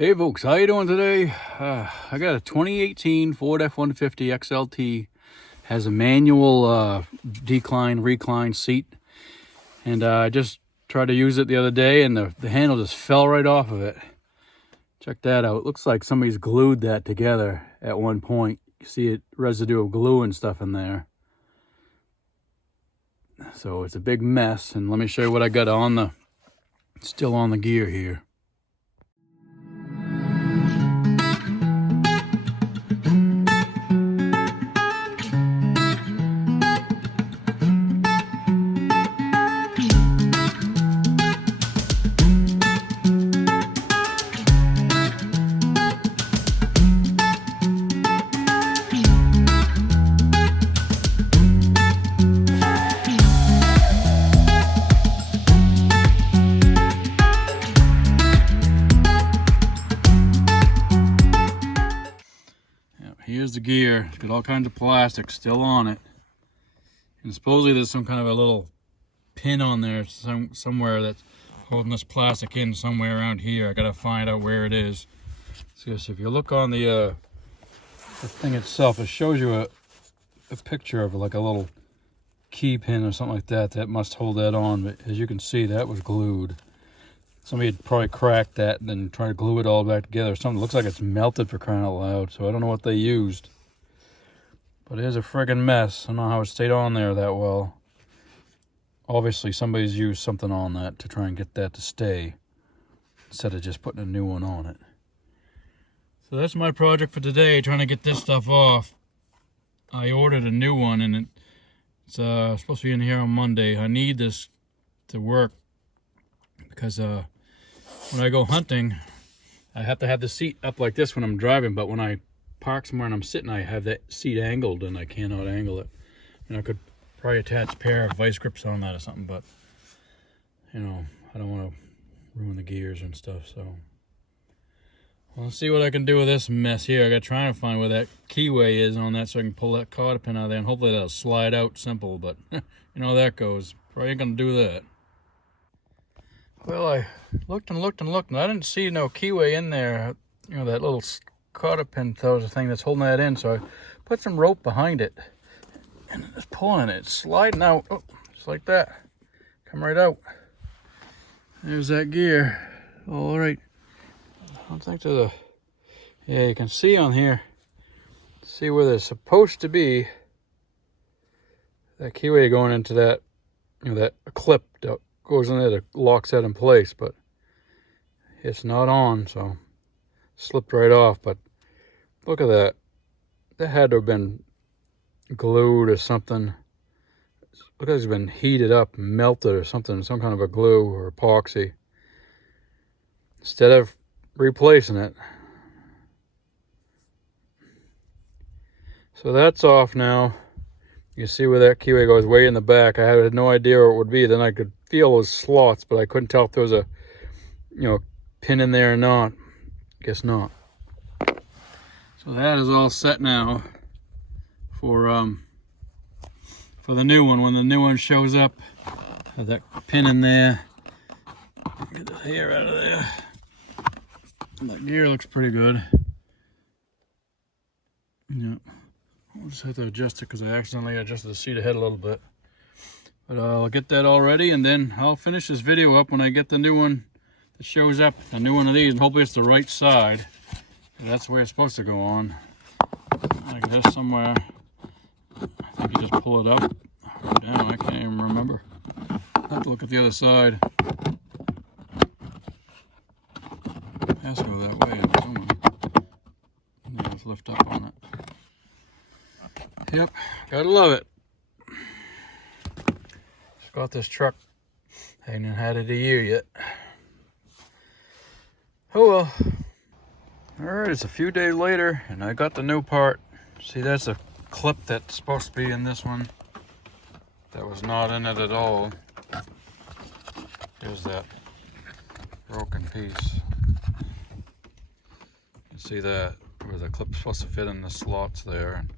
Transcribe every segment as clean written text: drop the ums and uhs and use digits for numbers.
Hey folks, how you doing today? I got a 2018 Ford F-150 XLT. Has a manual decline, recline seat. And I just tried to use it the other day and the handle just fell right off of it. Check that out. It looks like somebody's glued that together at one point. You see it, residue of glue and stuff in there. So it's a big mess. And let me show you what I got on the, still on the gear here. Here's the gear. It's got all kinds of plastic still on it. And supposedly there's some kind of a little pin on there somewhere that's holding this plastic in somewhere around here. I gotta find out where it is. So if you look on the thing itself, it shows you a picture of like a little key pin or something like that that must hold that on. But as you can see, that was glued. Somebody had probably cracked that and then tried to glue it all back together. Something looks like it's melted, for crying out loud. So I don't know what they used. But it is a friggin' mess. I don't know how it stayed on there that well. Obviously somebody's used something on that to try and get that to stay, instead of just putting a new one on it. So that's my project for today, trying to get this stuff off. I ordered a new one and it's supposed to be in here on Monday. I need this to work because when I go hunting, I have to have the seat up like this when I'm driving, but when I park somewhere and I'm sitting, I have that seat angled and I cannot angle it. And I could probably attach a pair of vice grips on that or something, but you know, I don't want to ruin the gears and stuff. So well, let's see what I can do with this mess here. I got to try and find where that keyway is on that so I can pull that cotter pin out of there, and hopefully that'll slide out simple, but you know how that goes. Probably ain't gonna do that. Well, I looked and looked and looked, and I didn't see no keyway in there. You know, that little cotter pin thing that's holding that in. So I put some rope behind it, and it's pulling it. It's sliding out, oh, just like that. Come right out. There's that gear. All right. I don't think there's a... Yeah, you can see on here. See where there's supposed to be that keyway going into that, you know, that clip that goes in there that locks that in place, but it's not on, so slipped right off. But look at that. That had to have been glued or something. Look like it's been heated up, melted or something, some kind of a glue or epoxy. Instead of replacing it. So that's off now. You see where that keyway goes, way in the back. I had no idea where it would be. Then I could feel those slots, but I couldn't tell if there was a, you know, pin in there or not. Guess not. So that is all set now for the new one. When the new one shows up, have that pin in there. Get the hair out of there. And that gear looks pretty good. Yeah. I'll just have to adjust it because I accidentally adjusted the seat ahead a little bit. But I'll get that all ready, and then I'll finish this video up when I get the new one that shows up. A new one of these, and hopefully it's the right side. That's the way it's supposed to go on. Like this somewhere. I think you just pull it up or down. I can't even remember. I'll have to look at the other side. It has to go that way somewhere. Yeah, let's lift up on it. Yep, gotta love it. Just got this truck. Ain't had it a year yet. Oh well. Alright, it's a few days later and I got the new part. See, that's a clip that's supposed to be in this one. That was not in it at all. There's that broken piece. You can see that where the clip's supposed to fit in the slots there. And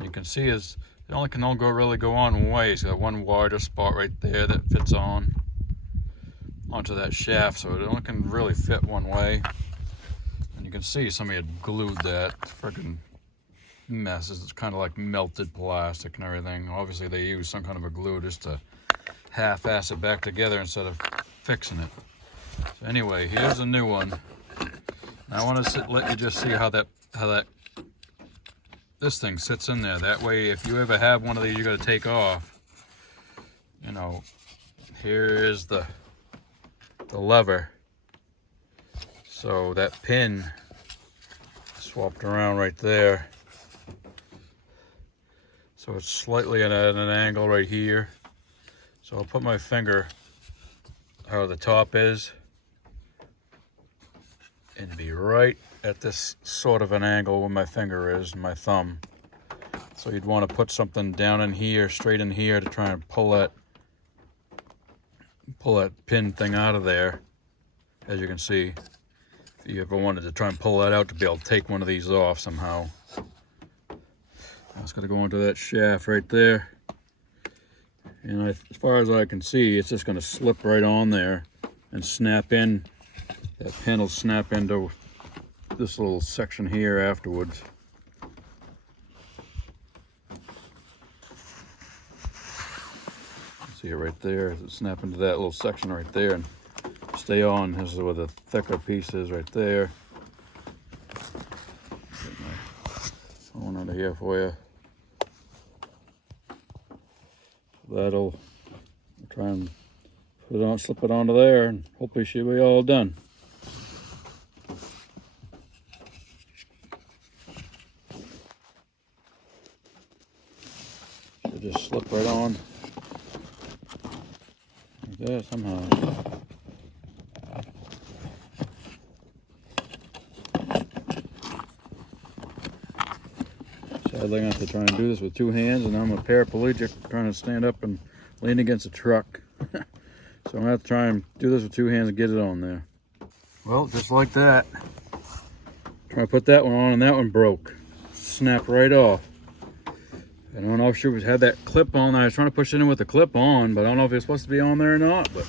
you can see is it only can really go on one way. It's got one wider spot right there that fits onto that shaft, so it only can really fit one way. You can see somebody had glued that freaking mess. It's kind of like melted plastic and everything. Obviously they used some kind of a glue just to half-ass it back together instead of fixing it. So anyway, here's a new one. I want to let you just see how this thing sits in there. That way, if you ever have one of these you got to take off, you know, here is the lever. So that pin swapped around right there. So it's slightly at an angle right here. So I'll put my finger how the top is and be right at this sort of an angle where my finger is, my thumb. So you'd want to put something down in here, straight in here, to try and pull that pin thing out of there. As you can see, if you ever wanted to try and pull that out to be able to take one of these off somehow. Now it's got to go into that shaft right there. And as far as I can see, it's just going to slip right on there and snap in. That pin will snap into this little section here afterwards. See it right there. It'll snap into that little section right there and stay on. This is where the thicker piece is right there. Get my phone under here for you. That'll try and put it on, slip it onto there, and hopefully she'll be all done. Should just slip right on like that somehow. Sadly, I have to try and do this with two hands, and I'm a paraplegic trying to stand up and lean against a truck. So I'm going to have to try and do this with two hands and get it on there. Well, just like that. Try to put that one on, and that one broke. Snapped right off. I don't know if she had that clip on there. I was trying to push it in with the clip on, but I don't know if it's supposed to be on there or not. But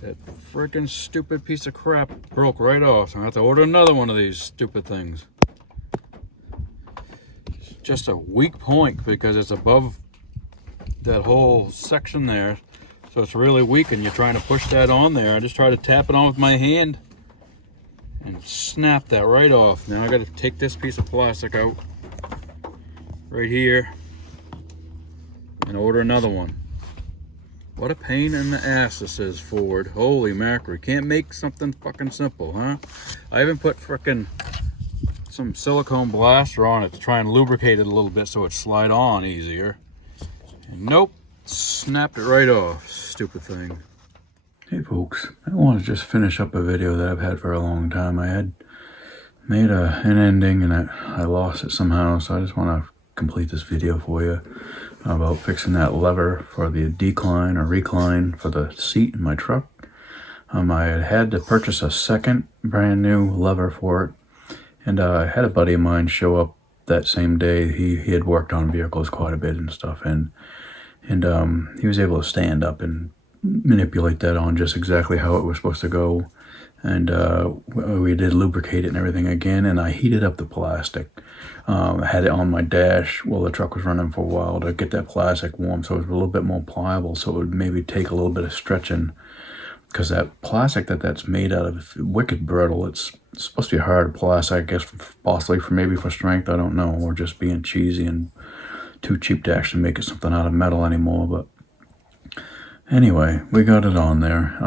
that freaking stupid piece of crap broke right off. So I have to order another one of these stupid things. Just a weak point because it's above that whole section there, so it's really weak, and you're trying to push that on there. I just try to tap it on with my hand and snap that right off. Now I got to take this piece of plastic out right here and order another one. What a pain in the ass this is, Ford. Holy mackerel. Can't make something fucking simple, huh? I even put frickin' some silicone blaster on it to try and lubricate it a little bit so it slide on easier. And nope, snapped it right off. Stupid thing. Hey folks, I want to just finish up a video that I've had for a long time. I had made an ending and I lost it somehow, so I just want to complete this video for you about fixing that lever for the decline or recline for the seat in my truck. I had to purchase a second brand new lever for it. And I had a buddy of mine show up that same day. He had worked on vehicles quite a bit and stuff, and he was able to stand up and manipulate that on just exactly how it was supposed to go. And we did lubricate it and everything again, and I heated up the plastic. I had it on my dash while the truck was running for a while to get that plastic warm so it was a little bit more pliable, so it would maybe take a little bit of stretching. Because that plastic that's made out of is wicked brittle. It's supposed to be hard plastic, I guess, possibly for strength, I don't know, or just being cheesy and too cheap to actually make it something out of metal anymore. But anyway, we got it on there.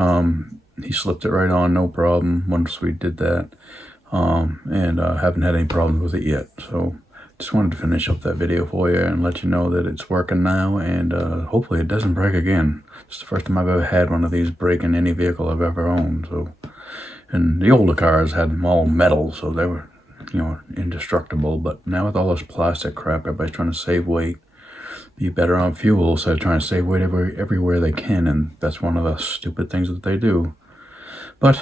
He slipped it right on, no problem, once we did that. And haven't had any problems with it yet. So just wanted to finish up that video for you and let you know that it's working now, and hopefully it doesn't break again. It's the first time I've ever had one of these break in any vehicle I've ever owned. So, and the older cars had them all metal, so they were, indestructible. But now with all this plastic crap, everybody's trying to save weight, be better on fuel, so they're trying to save weight everywhere they can, and that's one of the stupid things that they do. But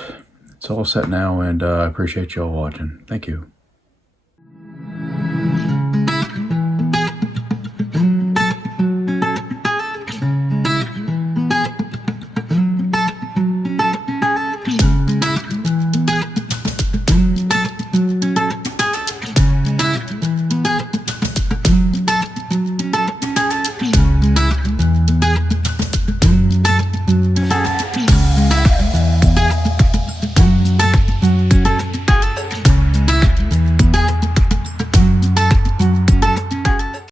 it's all set now, and I appreciate you all watching. Thank you.